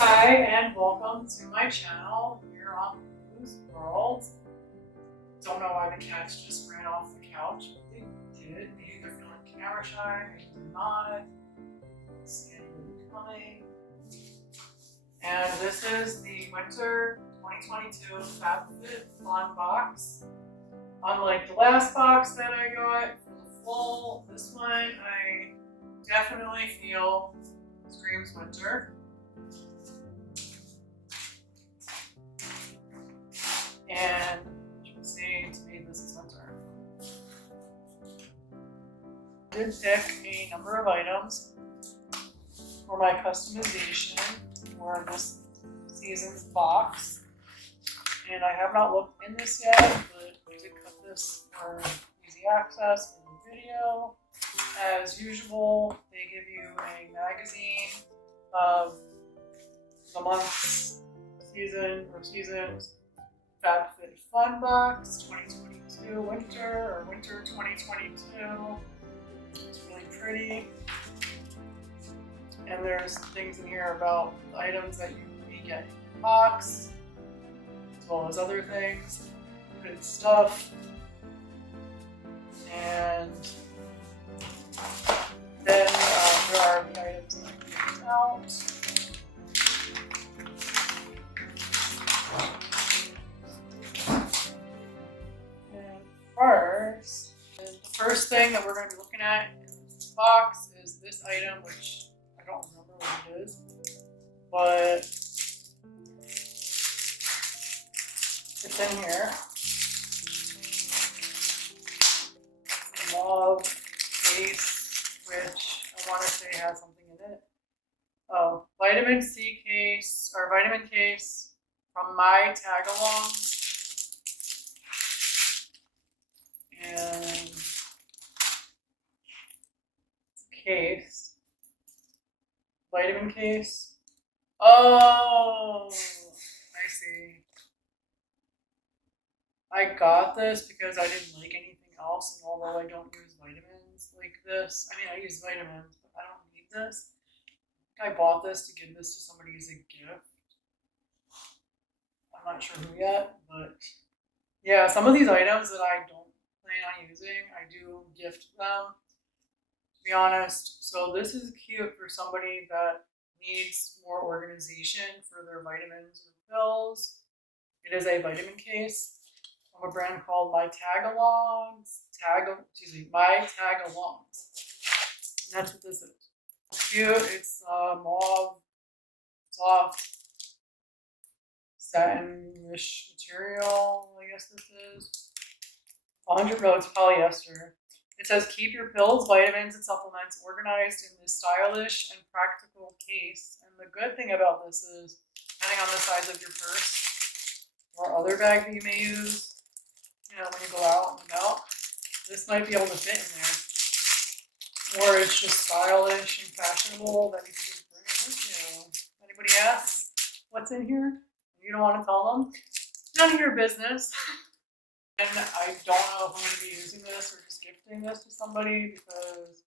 Hi and welcome to my channel here on Blue's World. Don't know why the cats just ran off the couch, but they did. Maybe they're feeling camera shy, maybe they're not. See anybody coming. And this is the winter 2022 FabFitFun box. Unlike the last box that I got for the fall, this one I definitely feel screams winter. And you can see, to me, this is winter. I did pick a number of items for my customization for this season's box. And I have not looked in this yet, but I did cut this for easy access for the video. As usual, they give you a magazine of the month's seasons. FabFitFun box 2022 winter or winter 2022. It's really pretty. And there's things in here about the items that you may get in your box, as well as other things. Good stuff. And then there are the items that I picked out. The first thing that we're going to be looking at in this box is this item, which I don't remember what it is, but it's in here. Mauve case, which I want to say has something in it. Oh, vitamin C case, or vitamin case from my tag-along. And case, vitamin case. Oh, I see. I got this because I didn't like anything else, and although I don't use vitamins like this, I mean I use vitamins, but I don't need this. I bought this to give this to somebody as a gift. I'm not sure who yet, but yeah, some of these items that I don't plan on using, I do gift them, to be honest. So this is cute for somebody that needs more organization for their vitamins or pills. It is a vitamin case from a brand called My Tag-Alongs. My Tag-Alongs. And that's what this is. It's cute. It's mauve, soft, satin-ish material, I guess this is. 100, no, it's polyester. It says, keep your pills, vitamins, and supplements organized in this stylish and practical case. And the good thing about this is, depending on the size of your purse or other bag that you may use, when you go out and about, this might be able to fit in there. Or it's just stylish and fashionable that you can just bring it with you. Anybody asks what's in here? You don't want to tell them? None of your business. And I don't know if I'm going to be using this or just gifting this to somebody because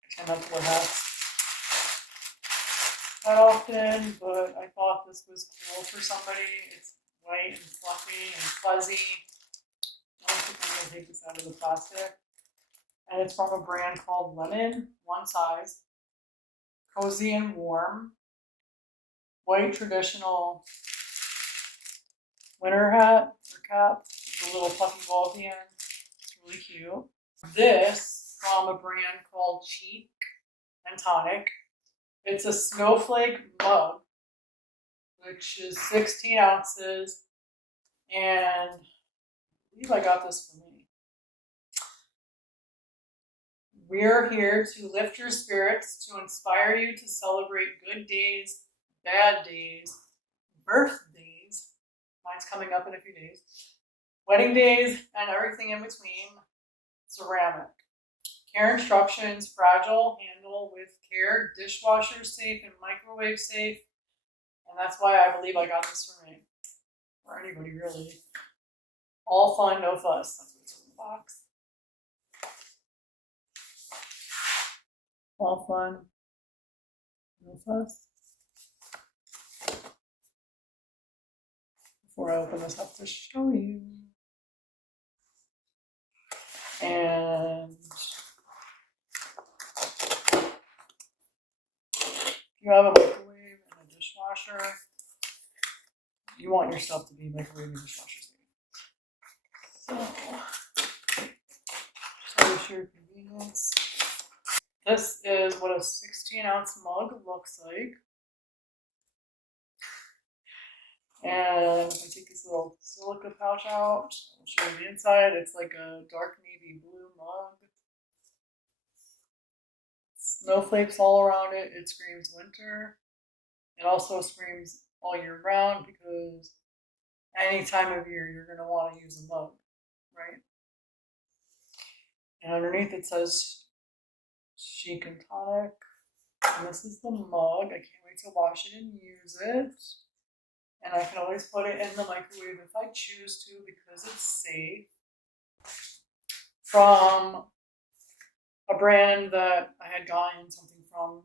I tend not to wear hats that often, but I thought this was cool for somebody. It's white and fluffy and fuzzy. I don't think I'm going to take this out of the plastic. And it's from a brand called Lemon, one size. Cozy and warm. White traditional winter hat or cap with a little puffy ball at the end. It's really cute. This from a brand called Cheek and Tonic. It's a snowflake mug, which is 16 ounces, and I believe I got this for me. We're here to lift your spirits, to inspire you to celebrate good days, bad days, birthdays. Mine's coming up in a few days. Wedding days and everything in between. Ceramic. Care instructions, fragile, handle with care, dishwasher safe and microwave safe. And that's why I believe I got this for me. Or anybody really. All fun, no fuss. That's what's in the box. All fun, real fast before I open this up to show you. And if you have a microwave and a dishwasher, you want your stuff to be microwave and dishwasher safe. So for your convenience. This is what a 16-ounce mug looks like. And if I take this little silica pouch out, I'll show you the inside. It's like a dark navy blue mug. Snowflakes all around it. It screams winter. It also screams all year round because any time of year you're going to want to use a mug, right? And underneath it says chic and tonic. And this is the mug. I can't wait to wash it and use it. And I can always put it in the microwave if I choose to because it's safe. From a brand that I had gotten something from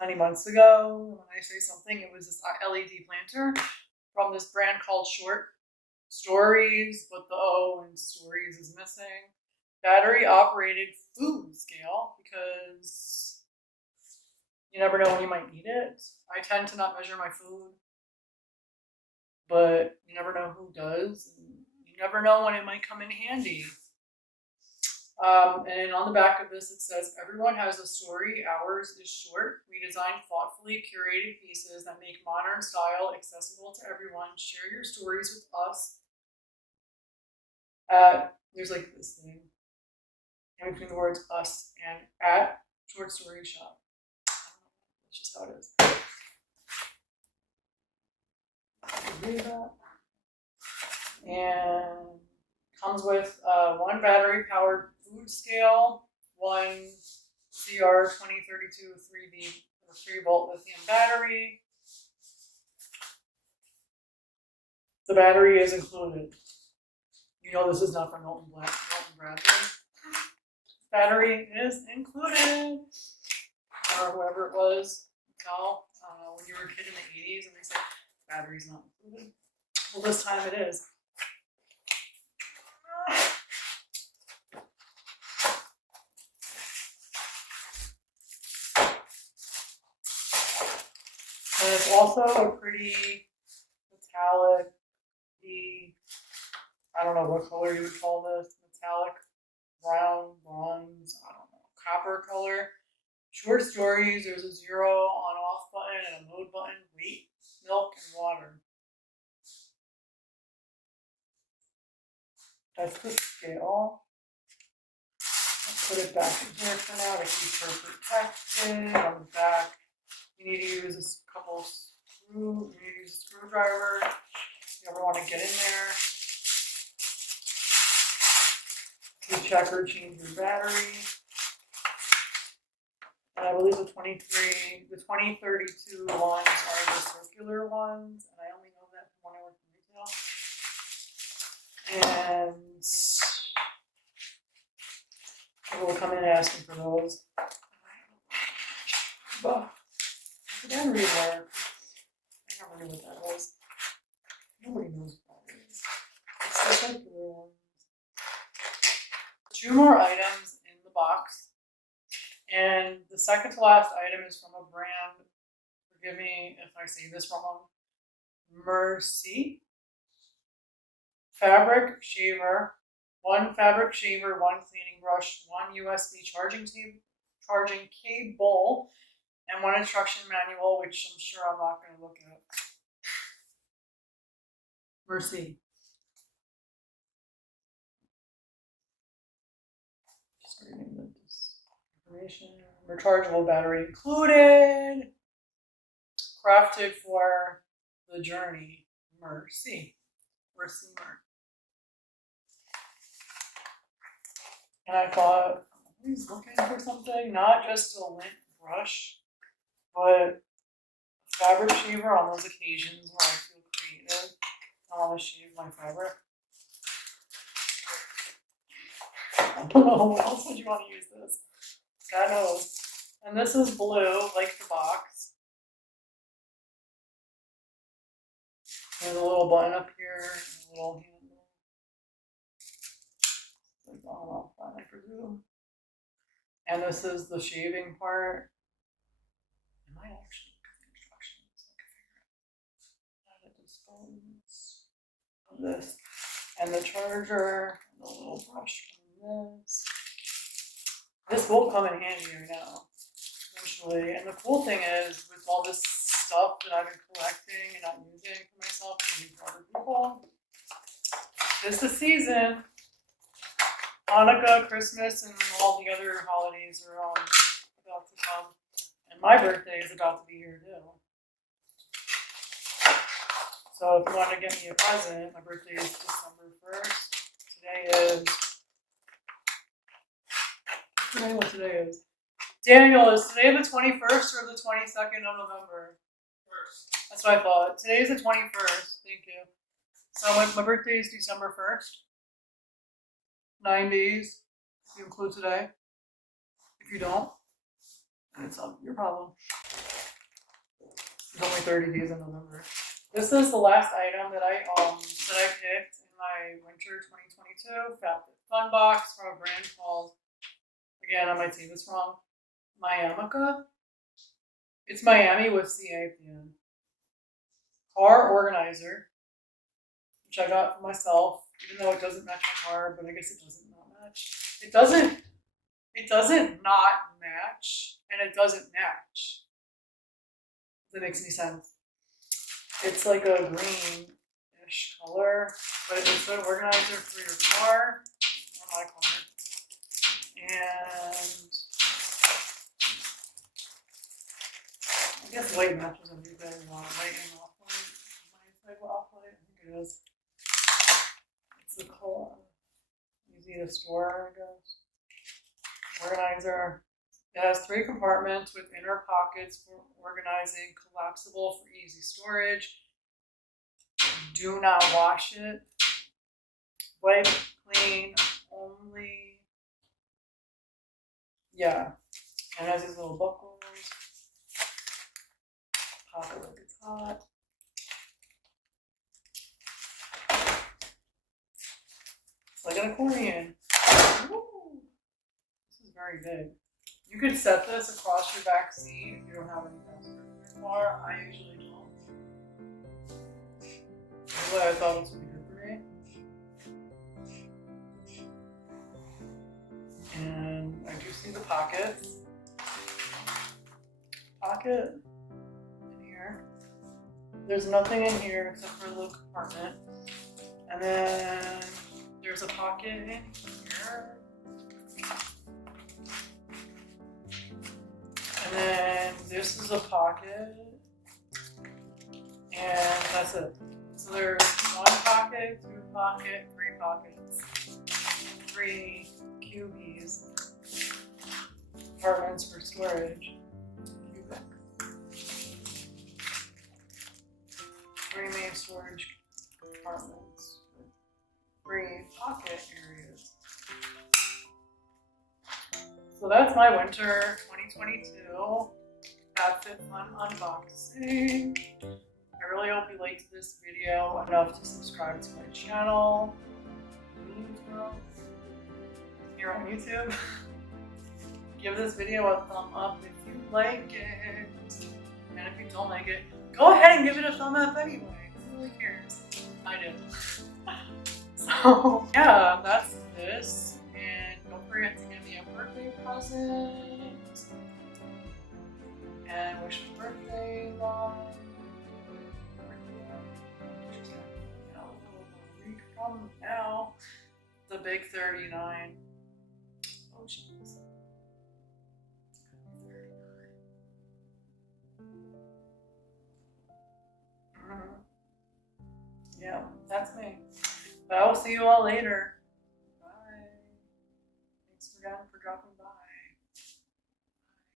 many months ago. When I say something, it was this LED planter from this brand called Short Stories, but the O in stories is missing. Battery operated food scale because you never know when you might need it. I tend to not measure my food, but you never know who does. And you never know when it might come in handy. And on the back of this, it says, everyone has a story. Ours is short. We design thoughtfully curated pieces that make modern style accessible to everyone. Share your stories with us. There's like this thing in between the words us and at Short Story Shop. That's just how it is. Read that. And comes with one battery powered food scale, one CR2032 3volt lithium battery. The battery is included. You know this is not from Milton Bradley. Battery is included. Or whoever it was, when you were a kid in the 80s and they said battery's not included. Well, this time it is. And it's also a pretty metallic, I don't know what color you would call this, metallic brown, bronze, I don't know, copper color. Short stories, there's a 0 on off button and a mode button, weight, milk, and water. That's the scale. I'll put it back in here for now to keep her protected. On the back, you need to use a couple screws. You need to use a screwdriver. If you ever want to get in there, you check or change your battery. And I believe the 2032 ones are the circular ones, and I only know that from when I worked in retail. And people will come in asking for those. But the battery work. I never knew what that was. Nobody knows what that is. It's the circular ones. 2 more items in the box. And the second to last item is from a brand, forgive me if I say this wrong, Mercy. Fabric shaver, 1 fabric shaver, 1 cleaning brush, 1 USB charging cable, and 1 instruction manual, which I'm sure I'm not going to look at. Mercy. Just reading this information. Rechargeable battery included. Crafted for the journey. Mercy. Mercy. And I thought, he's looking for something, not just a lint brush, but a fabric shaver on those occasions where I feel creative. I want to shave my fabric. I don't know, what else would you want to use this? God knows. And this is blue, like the box. button up here, and a little handle. Like all fun, I presume. And this is the shaving part. It might actually look at the instructions. I can figure out how to dispose of this. And the charger, and the little brush from this. This will come in handy right now, eventually. And the cool thing is, with all this stuff that I've been collecting and not using for myself and for other people, it's the season. Hanukkah, Christmas, and all the other holidays are about to come. And my birthday is about to be here too. So if you want to get me a present, my birthday is December 1st. Today is. Daniel, is today the 21st or the 22nd of November? First. That's what I thought. Today is the 21st. Thank you. So my birthday is December 1st. 9 days. You include today. If you don't, then it's your problem. There's only 30 days in November. This is the last item that I picked in my winter 2022 FabFitFun box from a brand called, again, I might say this wrong, Miamica. It's Miami with CA at the end. Car organizer, which I got for myself, even though it doesn't match my car, but I guess it doesn't not match. It doesn't not match, and it doesn't match. If that makes any sense. It's like a green-ish color, but it's an organizer for your car, or my car. And I guess white matches everything. White and off-white. Might say off-white, I think it is. It's the color. Easy to store, I guess. Organizer. It has 3 compartments with inner pockets for organizing, collapsible for easy storage. Do not wash it. Wipe, clean, only. Yeah. And it has these little buckles. Pop it like it's hot. It's like an accordion. Woo! This is very big. You could set this across your back seat if you don't have any passengers in your car. I usually don't. That's why I thought this would be good for me. And I do see the pockets. Pocket in here. There's nothing in here except for a little compartment. And then there's a pocket in here. And then this is a pocket, and that's it. So there's 1 pocket, 2 pocket, 3 pockets, 3 cubies, compartments for storage, cubic, 3 main storage compartments, 3 pocket areas. So that's my winter 2022 FabFitFun unboxing. I really hope you liked this video enough to subscribe to my channel. Here on YouTube. Give this video a thumb up if you like it. And if you don't like it, go ahead and give it a thumb up anyway. Who really cares? I do. So yeah, that's this. And don't forget to give me a birthday present. And wish me birthday live. A week from now. The big 39. Oh jeez. Yeah, that's me. But I will see you all later. Bye. Thanks again for dropping by.